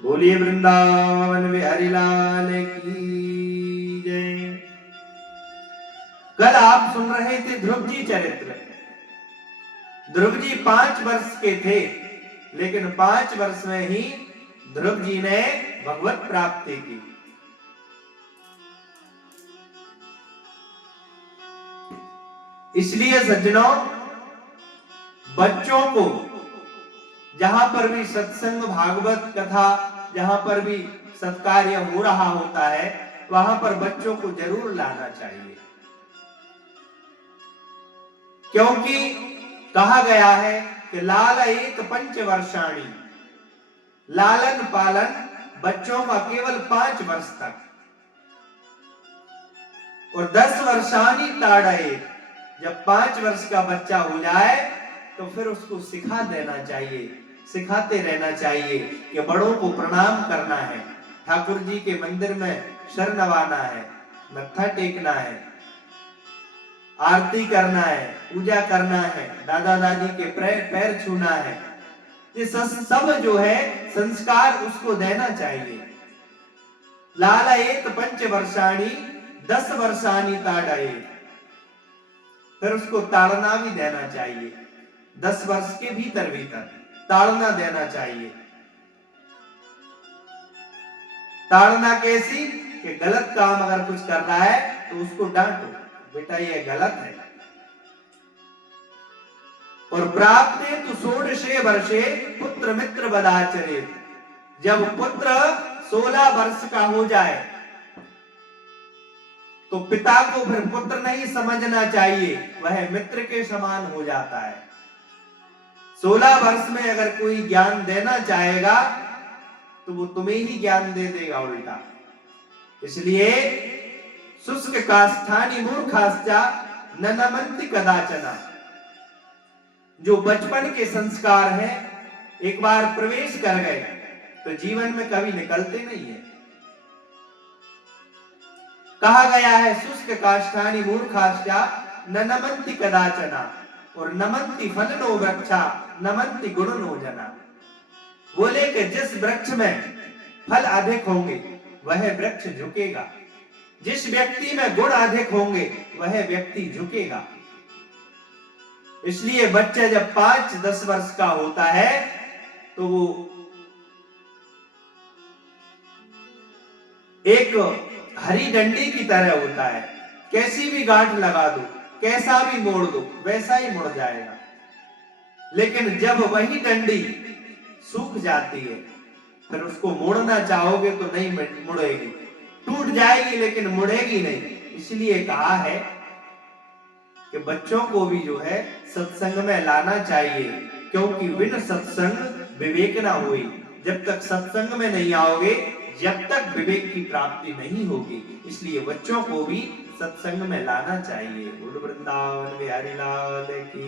बोलिए वृंदावन बिहारी लाल की जय। कल आप सुन रहे थे ध्रुव जी चरित्र। ध्रुव जी 5 वर्ष के थे, लेकिन 5 वर्ष में ही ध्रुव जी ने भगवत प्राप्ति की। इसलिए सज्जनों, बच्चों को जहां पर भी सत्संग भागवत कथा, जहां पर भी सत्कार्य हो रहा होता है, वहां पर बच्चों को जरूर लाना चाहिए, क्योंकि कहा गया है कि लालयेत पंचवर्षाणि, लालन पालन बच्चों का केवल 5 वर्ष तक, और 10 वर्षाणि ताड़येत, जब 5 वर्ष का बच्चा हो जाए तो फिर उसको सिखा देना चाहिए, सिखाते रहना चाहिए कि बड़ों को प्रणाम करना है, ठाकुर जी के मंदिर में शर नवाना है, मत्था टेकना है, आरती करना है, पूजा करना है, दादा दादी के पैर छूना है। ये सब जो है संस्कार उसको देना चाहिए। लालयेत पंचवर्षाणि 10 वर्षाणि ताड़येत, फिर उसको ताड़ना भी देना चाहिए। 10 वर्ष के भीतर ताड़ना देना चाहिए। ताड़ना कैसी कि गलत काम अगर कुछ कर रहा है तो उसको डांटो, बेटा ये गलत है। और प्राप्ते तु षोडशे वर्षे पुत्र मित्र वदाचरेत, जब पुत्र 16 वर्ष का हो जाए तो पिता को फिर पुत्र नहीं समझना चाहिए, वह मित्र के समान हो जाता है। 16 वर्ष में अगर कोई ज्ञान देना चाहेगा तो वो तुम्हें ही ज्ञान दे देगा उल्टा। इसलिए शुष्क काष्ठानि मूर्खाश्चा न नमन्ति कदाचन, जो बचपन के संस्कार हैं एक बार प्रवेश कर गए तो जीवन में कभी निकलते नहीं है। कहा गया है शुष्क काष्ठानि मूर्खाश्चा न नमन्ति कदाचन, और नमन्ति फलनो वृक्षा नमन्ति गुणनो जना। बोले कि जिस वृक्ष में फल अधिक होंगे वह वृक्ष झुकेगा, जिस व्यक्ति में गुण अधिक होंगे वह व्यक्ति झुकेगा। इसलिए बच्चा जब 5-10 वर्ष का होता है तो वो एक हरी डंडी की तरह होता है, कैसी भी गांठ लगा दो, कैसा भी मोड़ दो, वैसा ही मुड़ जाएगा। लेकिन जब वही डंडी सूख जाती है फिर उसको मोड़ना चाहोगे तो नहीं मुड़ेगी, टूट जाएगी लेकिन मुड़ेगी नहीं। इसलिए कहा है कि बच्चों को भी जो है सत्संग में लाना चाहिए, क्योंकि बिन सत्संग विवेक ना हुई। जब तक सत्संग में नहीं आओगे, जब तक विवेक की प्राप्ति नहीं होगी। इसलिए बच्चों को भी सत्संग में लाना चाहिए। बोल वृंदावन बिहारी लाल की।